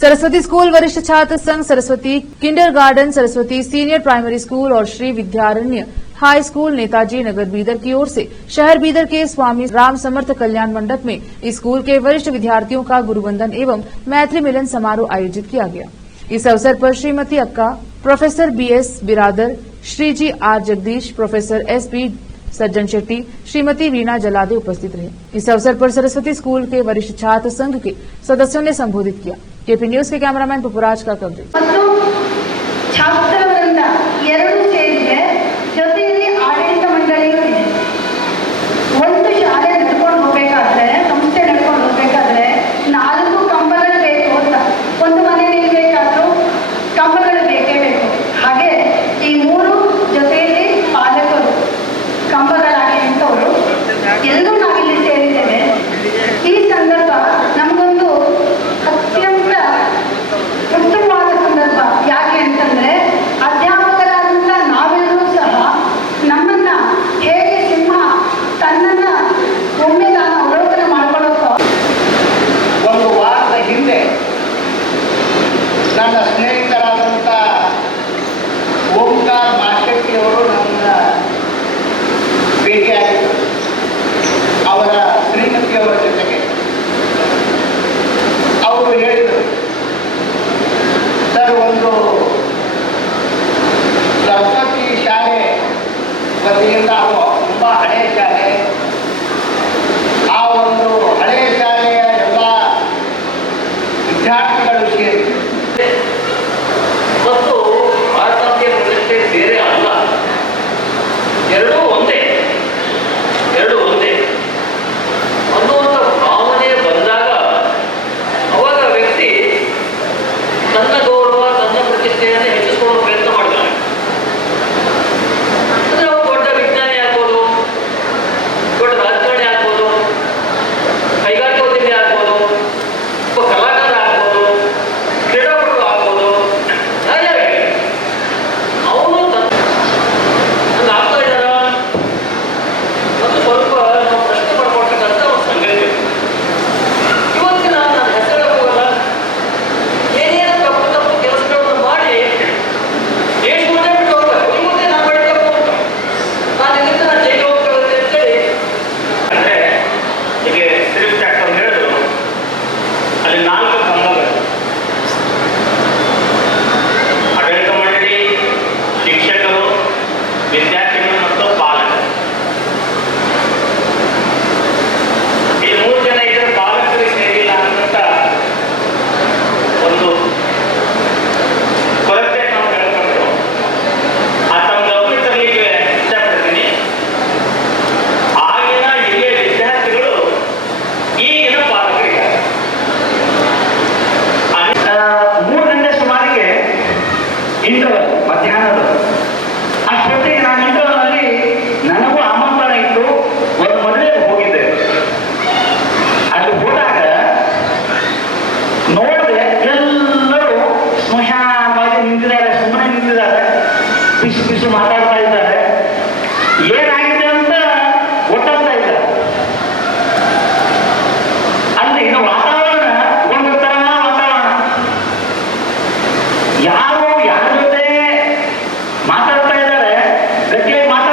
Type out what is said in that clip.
Saraswati school वरिष्ठ छात्र संघ, Saraswati kindergarten, Saraswati senior primary school और श्री विद्यारण्य हाई स्कूल नेताजी नगर बीदर की ओर से शहर बीदर के स्वामी राम समर्थ कल्याण मंडप में स्कूल के वरिष्ठ विद्यार्थियों का गुरुवंदन एवं मैत्री मिलन समारोह आयोजित किया गया। इस अवसर पर श्रीमती अक्का, प्रोफेसर बीएस बिरादर, श्री जी आर जगदीश, प्रोफेसर एसपी सज्जन शेट्टी, श्रीमती वीणा जलादे उपस्थित रहे। इस अवसर पर सरस्वती स्कूल के वरिष्ठ छात्र संघ के सदस्यों ने संबोधित किया। केपी न्यूज के कैमरामैन पुपुराज का कवरेज। ಜೊತೆಯಲ್ಲಿ ಆಡಳಿತ ಮಂಡಳಿಯೂ ಇದೆ. ಒಂದು ಶಾಲೆ ನಡ್ಕೊಂಡು ಹೋಗ್ಬೇಕಾದ್ರೆ, ಸಂಸ್ಥೆ ನಡ್ಕೊಂಡು ಹೋಗ್ಬೇಕಾದ್ರೆ 4 ಕಂಬಗಳು ಬೇಕು ಅಂತ. ಒಂದು ಮನೆ ನಿಲ್ಬೇಕಾದ್ರೂ ಕಂಬಗಳು ಬೇಕೇ ಬೇಕು. ಹಾಗೆ ಈ 3 ಜೊತೆಯಲ್ಲಿ ಪಾಲಕರು ಕಂಬಗಳಾಗಿ ನಿಂತವರು ಎಲ್ಲರೂ ನಾವಿಲ್ಲಿ ಸೇರಿದ್ದೇವೆ. ಈ ಸಂದರ್ಭ ನಮಗೊಂದು ಅತ್ಯಂತ ಉತ್ತಮವಾದ ಸಂದರ್ಭ. ಯಾಕೆ ಅಂತಂದ್ರೆ ಅಧ್ಯಾಪಕರಾದಂಥ ನಾವೆಲ್ಲರೂ ಸಹ ನಮ್ಮನ್ನ ಹೇಗೆ ಸಿಂಹ ತನ್ನನ್ನ ಒಮ್ಮೆ ನಾನು ಅವಲೋಕನ ಮಾಡ್ಕೊಳ್ಳೋದು. ಒಂದು ವಾರದ ಹಿಂದೆ ನನ್ನ ಸ್ನೇಹಿತರಾದಂಥ ಓಂಕಾರ್ ಮಾಶೆಟ್ಟಿಯವರು ನನ್ನ ಭೇಟಿಯಾಗಿದ್ದರು. ಅವರ ಶ್ರೀಮತಿಯವರ ಜೊತೆಗೆ ಅವರು ಹೇಳಿದರು, ಸರ್, ಒಂದು ಸರಸ್ವತಿ ಶಾಲೆ ವತಿಯಿಂದ ತುಂಬ ಹಳೆಯ ಶಾಲೆ, ಆ ಒಂದು ಹಳೆಯ ಶಾಲೆಯ ಎಲ್ಲ ವಿದ್ಯಾರ್ಥಿಗಳು ಸೇರಿ ಮತ್ತು ಭಾರತೀಯ ಪ್ರತಿಷ್ಠೆ ಬೇರೆ ಅಲ್ಲ, ಎರಡೂ ಒಂದೇ ಅನ್ನುವಂಥ ಭಾವನೆ ಬಂದಾಗ ಅವಾಗ ವ್ಯಕ್ತಿ ತನ್ನ ಗೌರವ, ತನ್ನ ಪ್ರತಿಷ್ಠೆಯನ್ನು ಹೆಚ್ಚಿಸಿಕೊಳ್ಳುವ ಪ್ರಯತ್ನ ಮಾಡ್ತಾನೆ. ಅಂದರೆ ಅವ್ರು ದೊಡ್ಡ ವಿಜ್ಞಾನಿ ಆಗ್ಬೋದು, ದೊಡ್ಡ ರಾಜಕಾರಣಿ ಆಗ್ಬೋದು, ಕೈಗಾರಿಕೋದ್ಯಮಿ ಆಗ್ಬೋದು, ಒಬ್ಬ ಕಲಾಕಾರ ಆಗ್ಬೋದು, ಕ್ರೀಡಾಪಟು ಆಗ್ಬೋದು, ಯಾರ್ಯಾರು ಅವನು ಹಂಗೆ ಆಗ್ತಾ ಇದ್ದಾರ ಅದು ಸ್ವಲ್ಪ ನಾವು ಪ್ರಶ್ನೆ ಮಾಡ್ಕೊಳ್ತಕ್ಕಂಥ ಒಂದು ಸಂಗತಿ. ಇವತ್ತಿನ ನಾನು ಹೆಸರು ಹೋಗಲ್ಲ, ಏನೇನು ತಪ್ಪು ಕೆಲಸಗಳನ್ನು ಮಾಡಿ ದೇಶವನ್ನೇ ಬಿಟ್ಟು ಹೋಗ್ಬೇಕು. ಈ ಮುಂದೆ ನಾನು ಮಾಡಿ ತಪ್ಪು ಉಂಟು, ನಾನು ಇದರಿಂದ ನಾನು ಜೈಲಿಗೆ ಹೋಗ್ತೇವೆ ಅಂತೇಳಿ ಅಂದರೆ ಹೀಗೆ ಸಿರಿಪ್ ಟ್ಯಾಕ್ಟರ್ ಹೇಳಿದ್ರು. ಅಲ್ಲಿ 4 ಕಂಬಗಳು, ಆಡಳಿತ ಮಂಡಳಿ, ಶಿಕ್ಷಕರು, ವಿದ್ಯಾರ್ಥಿಗಳು ಮತ್ತು ಪಾಲಕರು. ಈ 3 ಜನ ಇದ್ದರೆ ಪಾಲಕರಿಗೆ ಸೇರಿಲ್ಲ ಅಂತ ಒಂದು